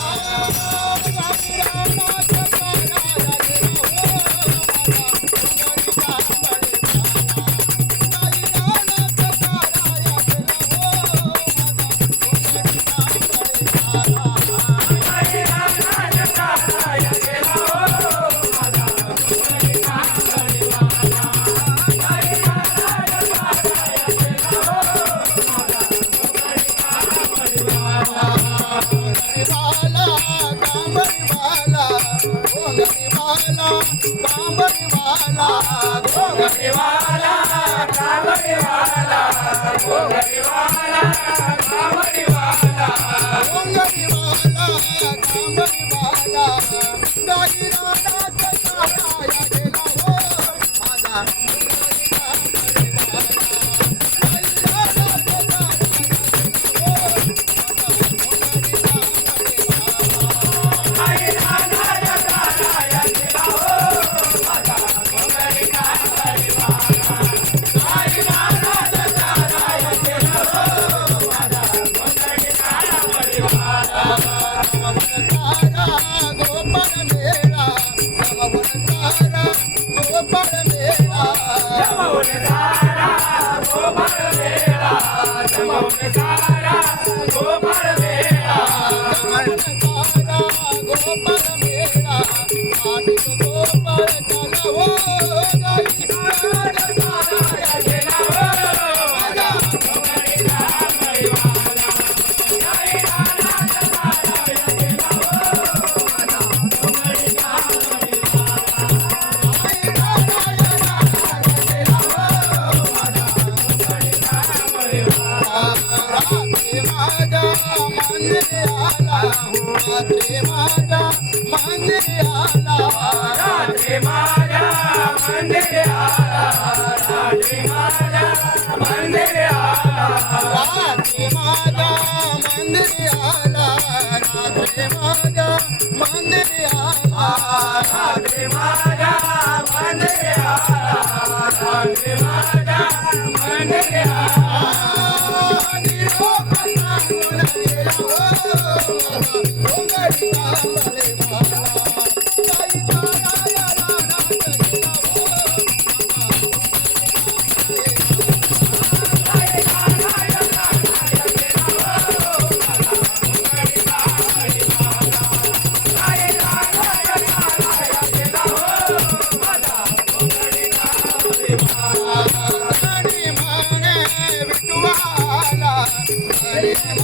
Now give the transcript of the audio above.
Oh, वाला कांबळे वाला गोगरे वाला कांबळे ਆਟੀ ਤੋਂ ਪਾਏ ਕਾਲਾ ਹੋ ਜਾਈ Hare Oh,